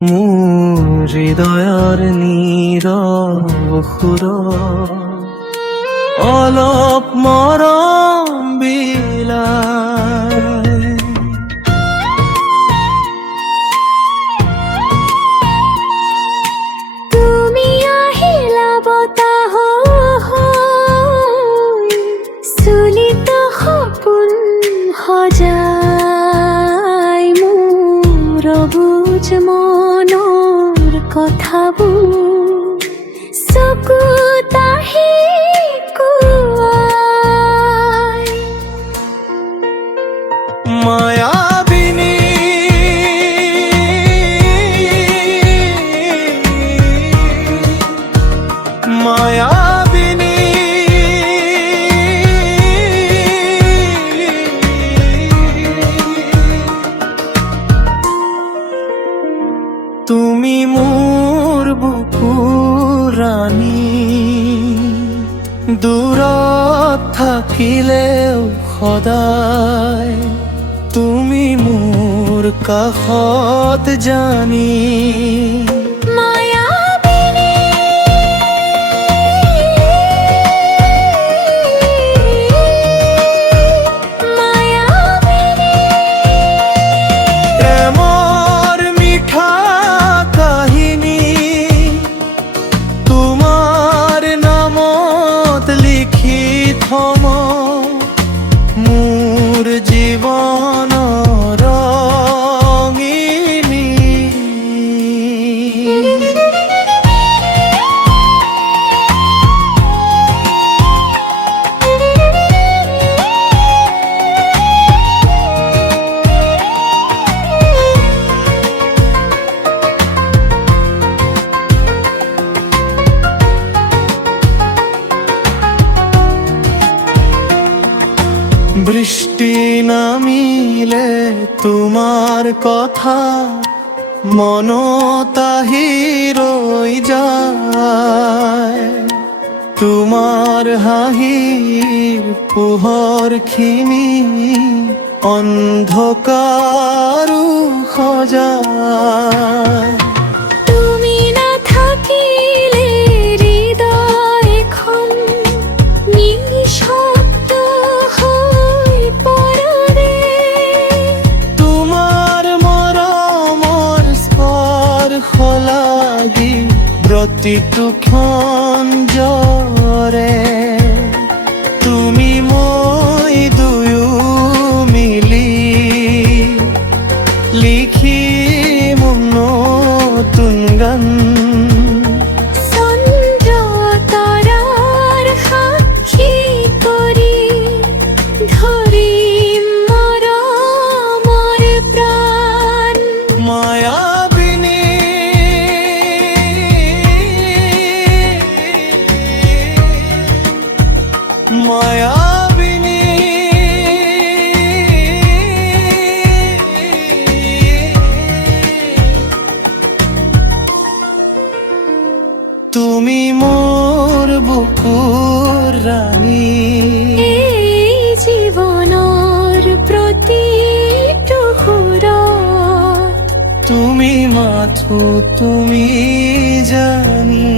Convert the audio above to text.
মোৰ হৃদয়ৰ নীৰৱ সুৰ অলপ মৰম বিলাই। তুমি আহিলা বতাহ হৈ, চলিত সপোন সজাই মোৰ অবুজ মনৰ কথাবোৰ চকুত আহি কোৱাই। মায়াবিনী মায়াবিনী তুমি মোৰ বুকুৰ ৰাণী, দূৰত থাকিলেও সদায় তুমি মোৰ কাষত জানি। মায়াবিনী মায়াবিনী প্ৰেমৰ মিঠা কাহিনী তোমাৰ নামত লিখি থম মোৰ জীৱনৰ ৰঙিনী। বৃষ্টি নামিলে তোমাৰ কথা মনত আহি ৰৈ যায়, তোমাৰ হাঁহিৰ পোহৰখিনি অন্ধকাৰো সজায়। তুমি নাথাকিলে হৃদয়খন নিঃশব্দ হৈ পৰে। তোমাৰ মৰমৰ স্পৰ্শ লাগি প্ৰতিটো ক্ষণ জৰে। তুমি মই দুয়ো মিলি লিখিম নতুন গান। চন্দ্ৰ তৰাৰ সাক্ষী কৰি ধৰিম মৰমৰ প্ৰাণ। মায়াবিনী মায়াবিনী তুমি মোৰ বুকুৰ ৰাণী, এই জীৱনৰ প্ৰতিটো সুৰত তুমি মাথো তুমি জানি।